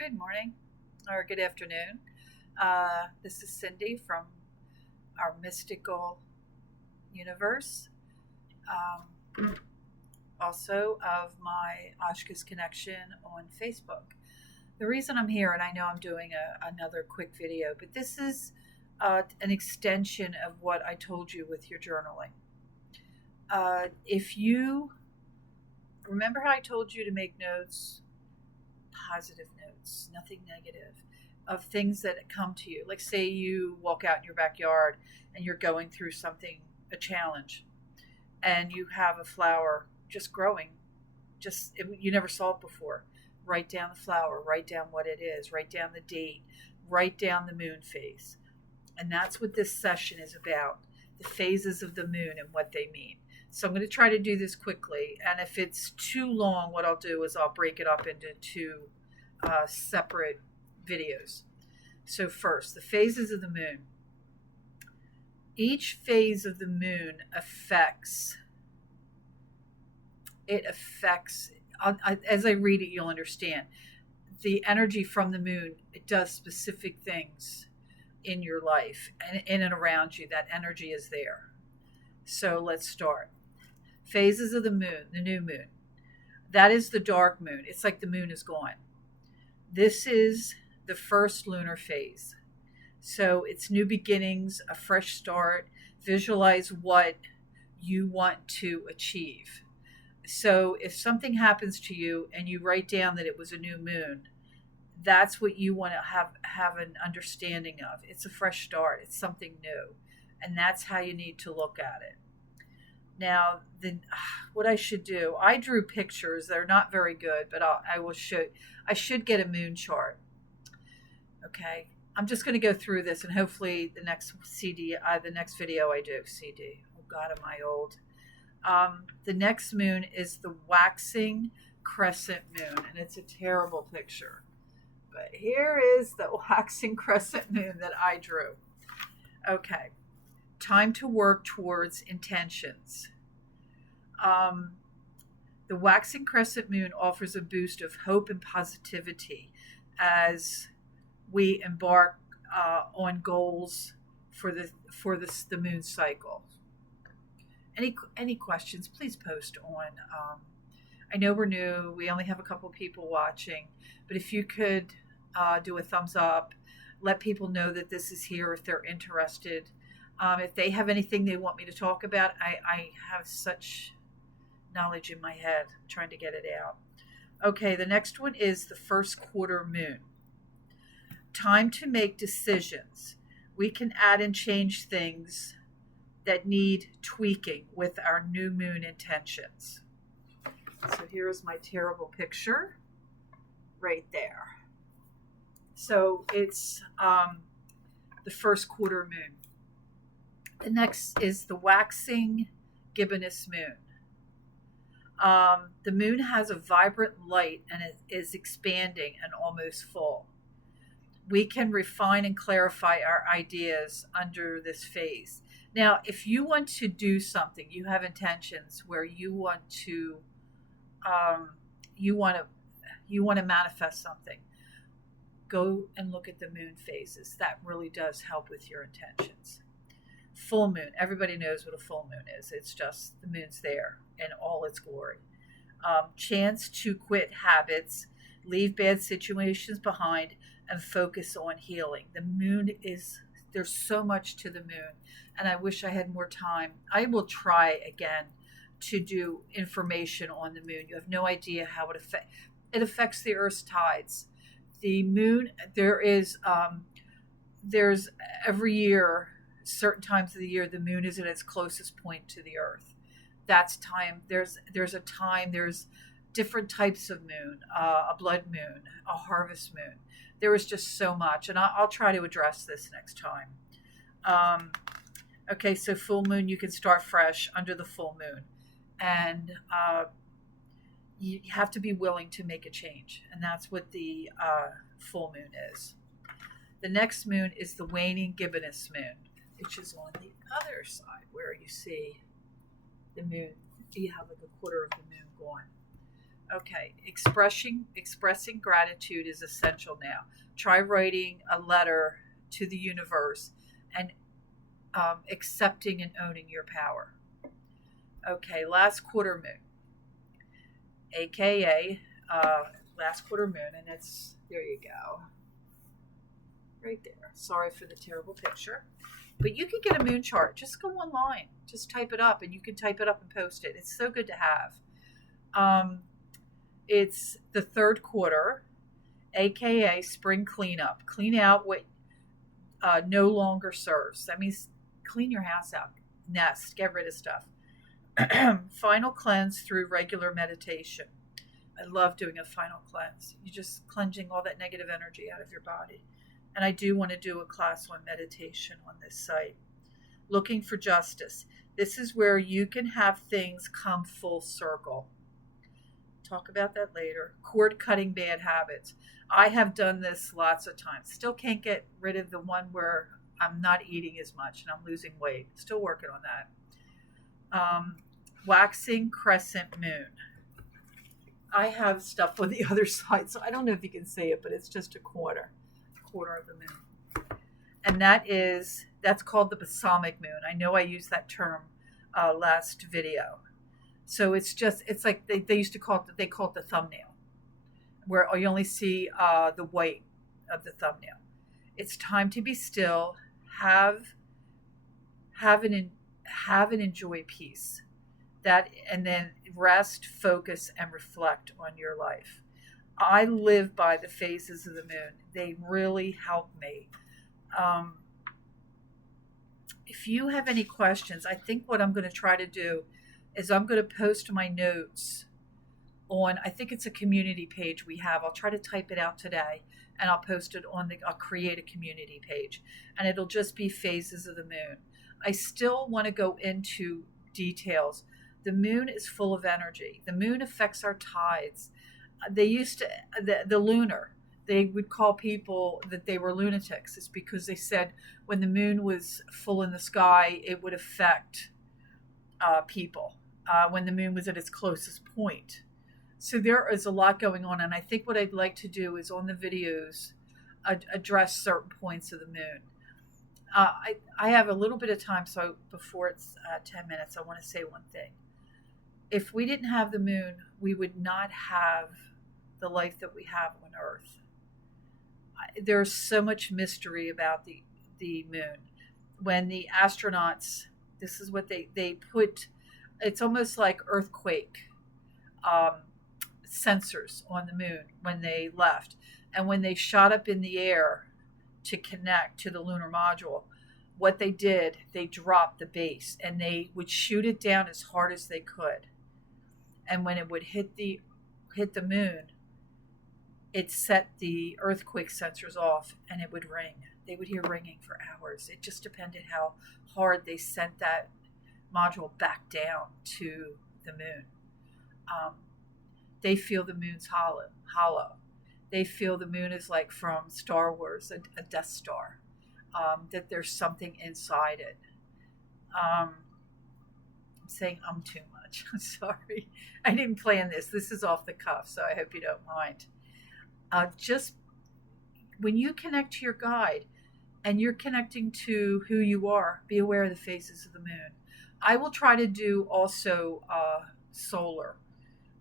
Good morning or good afternoon. This is Cindy from our Mystickal universe, also of my Ashka's connection on Facebook. The reason I'm here, and I know I'm doing another quick video, but this is an extension of what I told you with your journaling. If you remember how I told you to make notes, positive notes, nothing negative, of things that come to you. Like, say you walk out in your backyard and you're going through something, a challenge, and you have a flower just growing, you never saw it before. Write down the flower, write down what it is, write down the date, write down the moon phase. And that's what this session is about, the phases of the moon and what they mean. So I'm going to try to do this quickly. And if it's too long, what I'll do is I'll break it up into two separate videos. So first, the phases of the moon. Each phase of the moon affects, as I read it, you'll understand. The energy from the moon, it does specific things in your life and in and around you. That energy is there. So let's start. Phases of the moon, the new moon. That is the dark moon. It's like the moon is gone. This is the first lunar phase. So it's new beginnings, a fresh start. Visualize what you want to achieve. So if something happens to you and you write down that it was a new moon, that's what you want to have an understanding of. It's a fresh start. It's something new. And that's how you need to look at it. Now, what I should do, I drew pictures. They're not very good, but I will show. I should get a moon chart. Okay, I'm just going to go through this, and hopefully the next the next video I do CD. Oh God, am I old? The next moon is the waxing crescent moon, and it's a terrible picture. But here is the waxing crescent moon that I drew. Okay. Time to work towards intentions. The waxing crescent moon offers a boost of hope and positivity as we embark on goals for the moon cycle. Any questions? Please post on. I know we're new. We only have a couple people watching, but if you could do a thumbs up, let people know that this is here if they're interested. If they have anything they want me to talk about, I have such knowledge in my head. I'm trying to get it out. Okay, the next one is the first quarter moon. Time to make decisions. We can add and change things that need tweaking with our new moon intentions. So here's my terrible picture right there. So it's the first quarter moon. The next is the waxing gibbonous moon. The moon has a vibrant light and it is expanding and almost full. We can refine and clarify our ideas under this phase. Now, if you want to do something, you have intentions where you want to manifest something. Go and look at the moon phases. That really does help with your intentions. Full moon. Everybody knows what a full moon is. It's just the moon's there in all its glory. Chance to quit habits, leave bad situations behind, and focus on healing. The moon there's so much to the moon, and I wish I had more time. I will try again to do information on the moon. You have no idea how it affects the Earth's tides. The moon, there's every year, certain times of the year, the moon is at its closest point to the Earth. That's time. There's different types of moon, a blood moon, a harvest moon. There is just so much, and I'll try to address this next time. Okay, so full moon, you can start fresh under the full moon, and you have to be willing to make a change, and that's what the full moon is. The next moon is the waning gibbonous moon, which is on the other side where you see the moon. You have like a quarter of the moon gone. Okay, expressing gratitude is essential now. Try writing a letter to the universe and accepting and owning your power. Okay, last quarter moon, aka last quarter moon, and it's there you go, right there. Sorry for the terrible picture. But you can get a moon chart. Just go online. Just type it up, and you can type it up and post it. It's so good to have. It's the third quarter, aka spring cleanup. Clean out what no longer serves. That means clean your house out, nest, get rid of stuff. Final cleanse through regular meditation. I love doing a final cleanse. You're just cleansing all that negative energy out of your body. And I do want to do a class on meditation on this site. Looking for justice. This is where you can have things come full circle. Talk about that later. Cord cutting bad habits. I have done this lots of times. Still can't get rid of the one where I'm not eating as much and I'm losing weight. Still working on that. Waxing crescent moon. I have stuff on the other side, so I don't know if you can see it, but it's just a quarter of the moon. And that's called the balsamic moon. I know I used that term last video. So it's like they used to call it, they call it the thumbnail, where you only see the white of the thumbnail. It's time to be still, have and enjoy peace. And then rest, focus, and reflect on your life. I live by the phases of the moon. They really help me. If you have any questions, I think what I'm going to try to do is I'm going to post my notes on, I think it's a community page we have. I'll try to type it out today and I'll post it I'll create a community page, and it'll just be phases of the moon. I still want to go into details. The moon is full of energy. The moon affects our tides. They used to, the lunar, they would call people that they were lunatics. It's because they said when the moon was full in the sky, it would affect people when the moon was at its closest point. So there is a lot going on. And I think what I'd like to do is on the videos, address certain points of the moon. I have a little bit of time, so before it's 10 minutes, I want to say one thing. If we didn't have the moon, we would not have the life that we have on Earth. There's so much mystery about the moon. When the astronauts, this is what they put, it's almost like earthquake sensors on the moon when they left. And when they shot up in the air to connect to the lunar module, what they did, they dropped the base and they would shoot it down as hard as they could. And when it would hit the moon, it set the earthquake sensors off and it would ring. They would hear ringing for hours. It just depended how hard they sent that module back down to the moon. They feel the moon's hollow. They feel the moon is like from Star Wars, a Death Star, that there's something inside it. I'm saying too much. I'm sorry. I didn't plan this. This is off the cuff, so I hope you don't mind. Just when you connect to your guide and you're connecting to who you are, be aware of the phases of the moon. I will try to do also solar.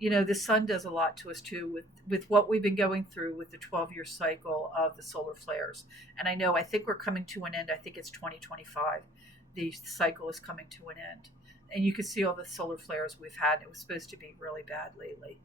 The sun does a lot to us too with what we've been going through with the 12-year cycle of the solar flares. And I think we're coming to an end. I think it's 2025. The cycle is coming to an end. And you can see all the solar flares we've had. It was supposed to be really bad lately.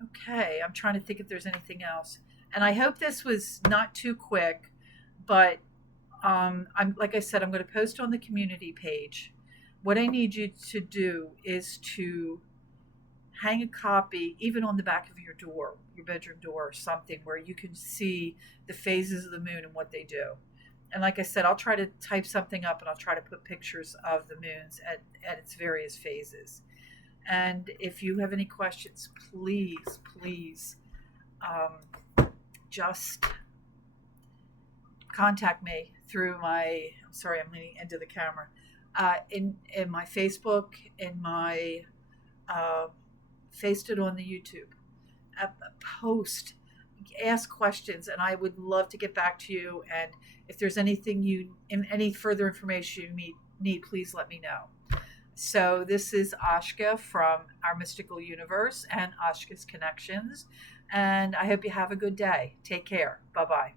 Okay, I'm trying to think if there's anything else. And I hope this was not too quick, but like I said, I'm going to post on the community page. What I need you to do is to hang a copy, even on the back of your door, your bedroom door or something, where you can see the phases of the moon and what they do. And like I said, I'll try to type something up and I'll try to put pictures of the moons at its various phases. And if you have any questions, please, just contact me through I'm leaning into the camera, in my Facebook, in my Faced it on the YouTube. Post, ask questions, and I would love to get back to you. And if there's any further information you need, please let me know. So this is Ashka from our Mystical Universe and Ashka's Connections. And I hope you have a good day. Take care. Bye-bye.